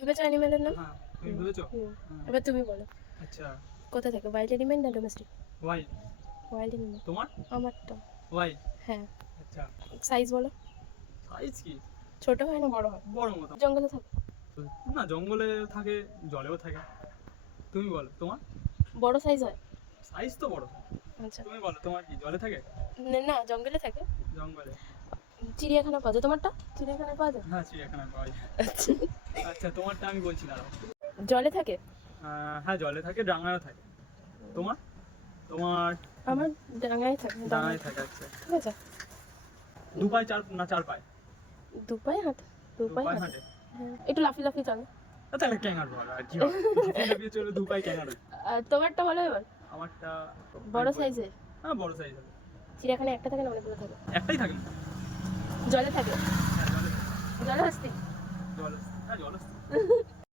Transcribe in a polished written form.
ভেবেছো অ্যানিমেলের নাম? হ্যাঁ, তুমি ভেবেছো? এবার তুমি বলো। আচ্ছা, কোথা থেকে, ওয়াইল্ড অ্যানিমেল না ডোমেস্টিক? ওয়াইল্ড। Wild animal. তোমার? আমারটা ওয়াইল্ড। হ্যাঁ। আচ্ছা, সাইজ বলো। সাইজ কি? ছোট হয় না বড় হয়? বড় মতো। জঙ্গলে থাকে? না, জঙ্গলে থাকে, জলেও থাকে। তুমি বলো তোমার? বড় সাইজ হয়? সাইজ তো বড়। আচ্ছা। তুমি বলো তোমার কি জলে থাকে? না, জঙ্গলে থাকে। জঙ্গলে? চিড়িয়াখানা পাওয়া যায়? তোমারটা চিড়িয়াখানায় পাওয়া যায়? হ্যাঁ, চিড়িয়াখানায় পাওয়া যায়। আচ্ছা। আচ্ছা, তোমারটা আমি বলছি দাঁড়াও। জলে থাকে? হ্যাঁ, জলে থাকে, ডাঙায়ও থাকে। তোমার? তোমার আমার ডাঙায় থাকে। ডাঙায় থাকে। আচ্ছা, ঠিক আছে। দু পায়ে চার পায়ে? দু পায়ে হাঁটে? দু দু পায়ে পায়ে হাঁটে। হাঁটে। হ্যাঁ, একটু লাফি লাফি চলে। তাহলে ক্যাঙ্গারু হবে আর কি হবে? লাফিয়ে চলে দু পায়ে ক্যাঙ্গারু। আর তোমারটা বলো এবার। আমারটা বড় সাইজের? হ্যাঁ, বড় সাইজ হবে। চিড়িয়াখানায় একটা থাকে না অনেকগুলো থাকে? একটাই থাকে না? জলে থাকে? হ্যাঁ, জলে থাকে। জলে হাসতি? জল হ্যাঁ, জল